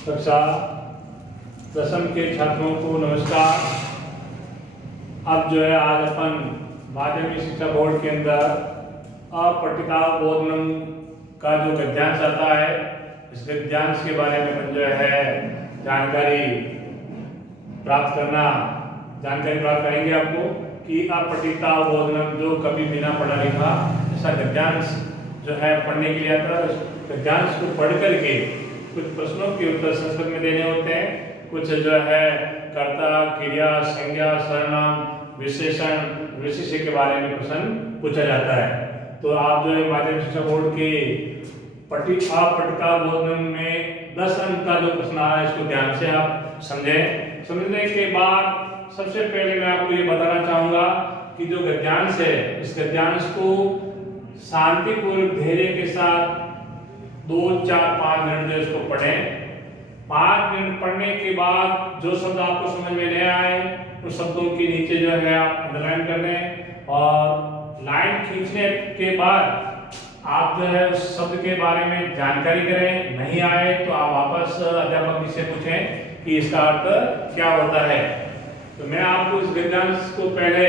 कक्षा दसम के छात्रों को नमस्कार। अब जो है आज अपन माध्यमिक शिक्षा बोर्ड के अंदर अपठितावबोधनम का जो गद्यांश आता है, इस गद्यांश के बारे में अपन जो है जानकारी प्राप्त करेंगे आपको कि अपठितावबोधनम जो कभी बिना पढ़ा लिखा ऐसा गद्यांश जो है पढ़ने के लिए आता है। गद्यांश को पढ़ करके कुछ प्रश्नों के उत्तर संस्कृत में देने होते हैं। कुछ जो है कर्ता, क्रिया, संज्ञा, सर्वनाम, विशेषण, विशेष्य के बारे में प्रश्न पूछा जाता है। तो आप जो है माध्यमिक शिक्षा बोर्ड के अपठितावबोधनम में 10 अंक का जो प्रश्न आया है, इसको ध्यान से आप समझें। समझने के बाद सबसे पहले मैं आपको ये बताना चाहूंगा कि जो गद्यांश है, इस गद्यांश को शांतिपूर्वक धैर्य के साथ 2, 4, 5 मिनट जो इसको पढ़ें। 5 मिनट पढ़ने के बाद जो शब्द आपको समझ में नहीं आए उन शब्दों के नीचे जो है आप अंडरलाइन कर दें, और लाइन खींचने के बाद आप जो है उस शब्द के बारे में जानकारी करें। नहीं आए तो आप वापस अध्यापक जी से पूछें कि इसका अर्थ क्या होता है। तो मैं आपको इस गद्यांश को पहले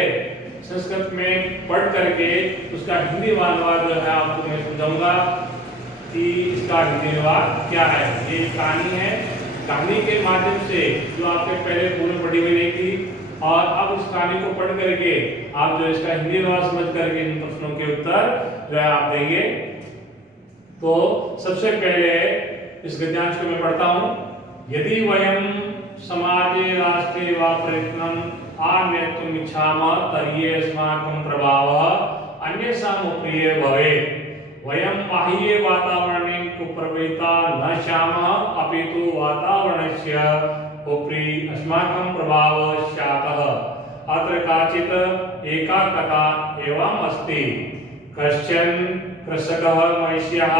संस्कृत में पढ़ करके उसका हिंदी अनुवाद जो है आपको मैं समझाऊंगा कि इसका हिंदी अनुवाद क्या है। ये कहानी है, कहानी के माध्यम से जो आपने पहले पूरी पढ़ी हुई नहीं थी, और अब उस कहानी को पढ़ करके आप जो इसका हिंदी अनुवाद समझ करके इन प्रश्नों के उत्तर जो है आप देंगे। तो सबसे पहले इस गद्यांश को मैं पढ़ता हूं। यदि वयम समाजे राष्ट्रे वा प्रयत्नम आनेतुम इच्छामः तर्हि अस्माकं प्रभावः अन्येषाम् उपरि भवेत्। वयं बाह्ये वातावरणे कुप्रवृत्ता न स्यामः, अपितु वातावरणस्य उपरि अस्माकं प्रभावः स्यात्। अत्र काचित् एका कथा एवम् अस्ति। कश्चन कृषकः महिष्याः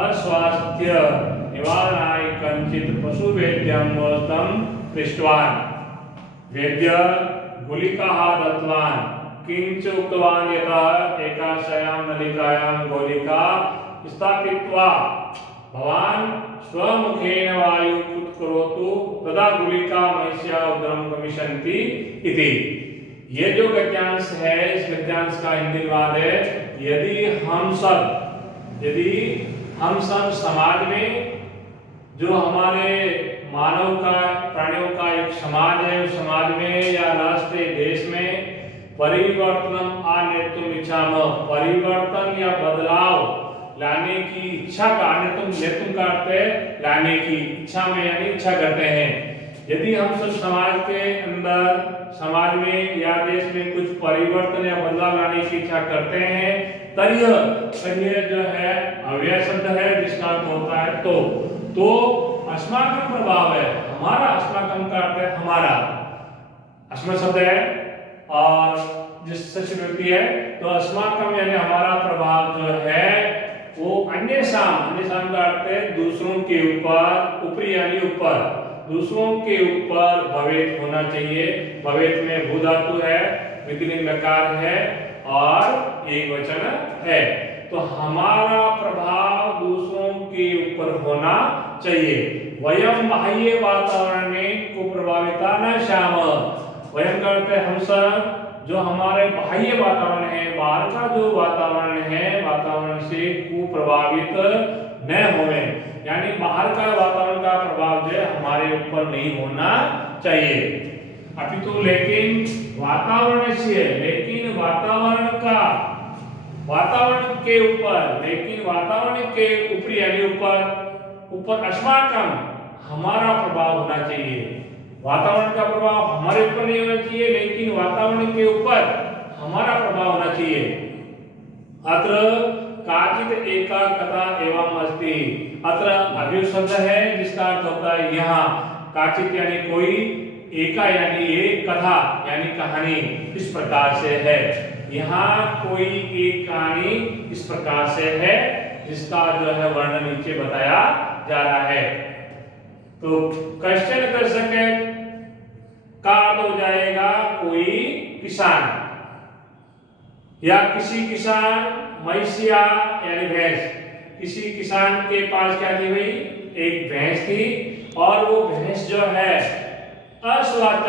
अस्वास्थ्य निवारणाय कञ्चित् पशुवैद्यं तं पृष्टवान्। वैद्यः गुलिकाः दत्तवान्, किंच उक्तवान् यतः एकास्यां नलिकायां गोलिका स्थापित्वा भवान् स्वमुखेन वायुं उत्करोतु तदा गुलिका महिष्या उदरं गमिष्यन्ति इति। ये जो गद्यांश है, इस गद्यांश का हिंदी अनुवाद है, यदि हम सब समाज में, जो हमारे मानव का, प्राणियों का एक समाज है, उस समाज में या राष्ट्र देश में परिवर्तनम आनेतुम इच्छामः, परिवर्तन या बदलाव लाने की इच्छा का, नेतुम का अर्थ है लाने की, इच्छा में यानी इच्छा करते हैं। यदि हम सब समाज के अंदर, समाज में या देश में कुछ परिवर्तन या बदलाव लाने की इच्छा करते हैं, तर्हि जो है अव्यय शब्द है जिसका अर्थ होता है तो अस्माकं प्रभाव है, हमारा, अस्माकं का अर्थ है हमारा, अस्मा शब्द है और जिससे विभक्ति है, तो अस्माकं यानी हमारा प्रभाव जो है वो अन्येषाम का अर्थ है दूसरों के ऊपर, ऊपरी यानी ऊपर, दूसरों के ऊपर भवेत होना चाहिए। भवेत में भू धातु है, विधिलिंग लकार है और एक वचन है। तो हमारा प्रभाव दूसरों के ऊपर होना चाहिए। वयम बाह्य वातावरण में कुप्रभाविता न स्यामः, वयम करते हम सब, जो हमारे बाह्य वातावरण है, बाहर का जो वातावरण है, वातावरण से कुप्रभावित न होवे, यानी बाहर का वातावरण का प्रभाव जो है हमारे ऊपर नहीं होना चाहिए। अपितु लेकिन वातावरण से, लेकिन वातावरण का, वातावरण के ऊपर, लेकिन वातावरण के ऊपरी यानी ऊपर अस्माकं हमारा प्रभाव होना चाहिए। वातावरण का प्रभाव हमारे ऊपर नहीं होना चाहिए, लेकिन वातावरण के ऊपर हमारा प्रभाव होना चाहिए। अत्र काचित एका कथा एवं अस्ति। अत्र अव्यय शब्द है जिसका अर्थ होता है यहाँ। काचित यानी कोई, एका यानी एक, कथा यानी कहानी इस प्रकार से है। यहाँ कोई एक कहानी इस प्रकार से है जिसका जो है वर्णन नीचे बताया जा रहा है। तो क्वेश्चन कर सके का अर्थ हो जाएगा कोई किसान या किसी किसान, महिष्या यानी भैंस, किसी किसान के पास क्या थी भाई, एक भैंस थी, और वो भैंस जो है अस्वस्थ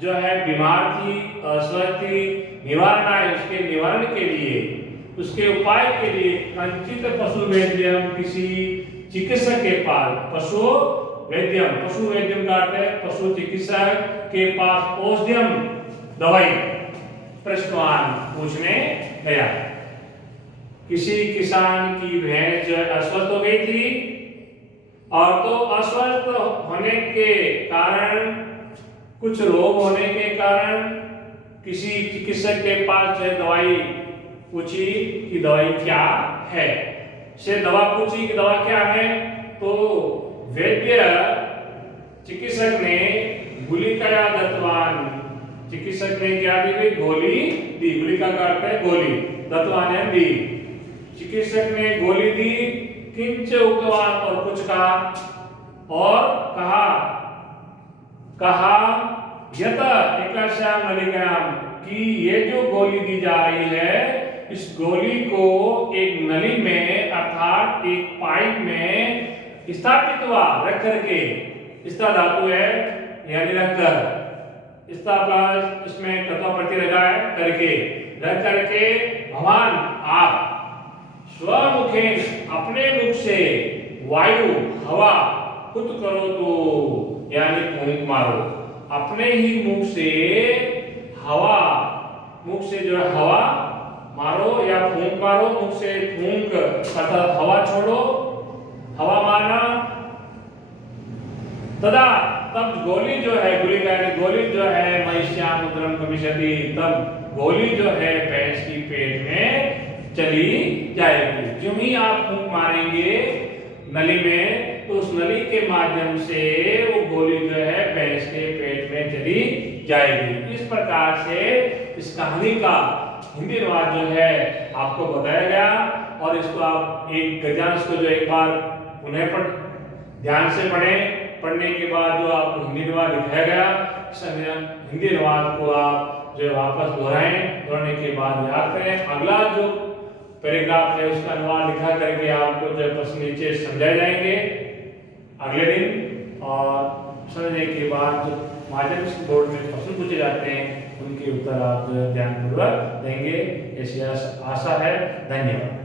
जो है, बीमार थी, अस्वस्थ थी। निवारण आए, उसके निवारण के लिए, उसके उपाय के लिए कंचित पशु वैद्यम, किसी चिकित्सक के पास, पशु वैद्यम का अर्थ है पशु चिकित्सक के पास औषधियम दवाई प्रश्नवान पूछने गया। किसी किसान की भैंस जो अस्वस्थ हो गई थी, और तो अस्वस्थ होने के कारण, कुछ रोग होने के कारण किसी चिकित्सक के पास जो दवाई पूछी कि दवाई क्या है, से दवा पूछी कि दवा क्या है, तो वैद्य चिकित्सक ने गुलिका दत्तवान, चिकित्सक ने क्या दी, गोली दी। गुलिका का अर्थ है गोली, दत्तवान ने दी, चिकित्सक ने गोली दी। किंच उक्तवान, और कुछ कहा, और कहा यत एकाश्याम नलिकायाम, कि ये जो गोली दी जा रही है, इस गोली को एक नली में अर्थात एक पाइप में स्थापित हुआ, रख करके, स्था धातु है यानी रखकर, स्था प्लस इसमें तत्व प्रति लगा है करके, रख करके भगवान आप स्वमुखे, अपने मुख से वायु हवा खुद करो तो, यानी फूंक मारो, अपने ही मुख से हवा, मुख से जो है हवा मारो या फूंक मारो, मुख से फूंक अर्थात हवा छोड़ो, हवा मारना। तदा तब गोली जो है, गोली जो है महिष्याम उदरम गमिष्यति, तब गोली जो है भैंस की पेट में चली जाएगी। जो ही आप फूंक मारेंगे नली में, तो उस नली के माध्यम से वो गोली जो है भैंस के पेट में चली जाएगी। इस प्रकार से इस कहानी का हिंदी अनुवाद जो है आपको बताया गया, और इसको आप एक गद्यांश को जो एक बार पुनः ध्यान से पढ़ें। पढ़ने के बाद जो आपको हिंदी अनुवाद दिखाया गया, हिंदी अनुवाद को आप जो वापस दोहराने के बाद याद करें। अगला जो पैराग्राफ है उसका अनुवाद लिखा करके आपको जो प्रश्न नीचे समझाए जाएंगे अगले दिन, और समझने के बाद जो माध्यमिक बोर्ड में प्रश्न पूछे जाते हैं उनके उत्तर आप ध्यानपूर्वक देंगे, ऐसी आशा है। धन्यवाद।